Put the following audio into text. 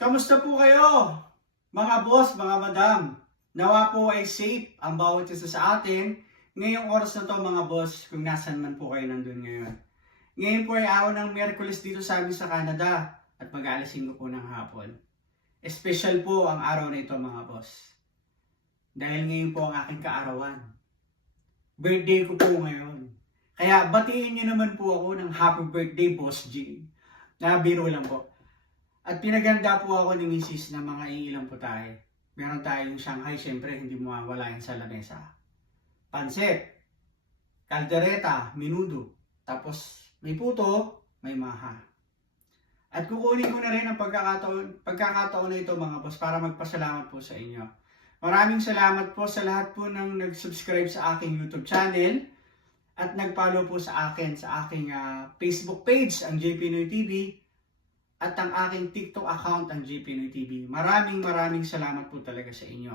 Kamusta po kayo? Mga boss, mga madam. Nawa po ay safe ang bawat isa sa atin. Ngayong oras na to mga boss, kung nasan man po kayo nandun ngayon. Ngayon po ay araw ng Miyerkules dito sa amin sa Canada at mag-aalas 5 po ng hapon. Special po ang araw na ito mga boss. Dahil ngayon po ang aking kaarawan. Birthday ko po ngayon. Kaya batiin niyo naman po ako ng happy birthday, Boss G. Biro lang po. At pinaganda po ako ni Mrs. na mga iilang po tayo. Meron tayong Shanghai, syempre hindi mawawala yan sa lamesa. Pansit, kaldereta, menudo, tapos may puto, may maha. At kukunin ko na rin ang pagkakataon na ito mga boss para magpasalamat po sa inyo. Maraming salamat po sa lahat po ng nag-subscribe sa aking YouTube channel at nag-follow po sa akin sa aking Facebook page, ang JP Noy TV, at ang aking TikTok account, ang JP Noy TV. Maraming salamat po talaga sa inyo.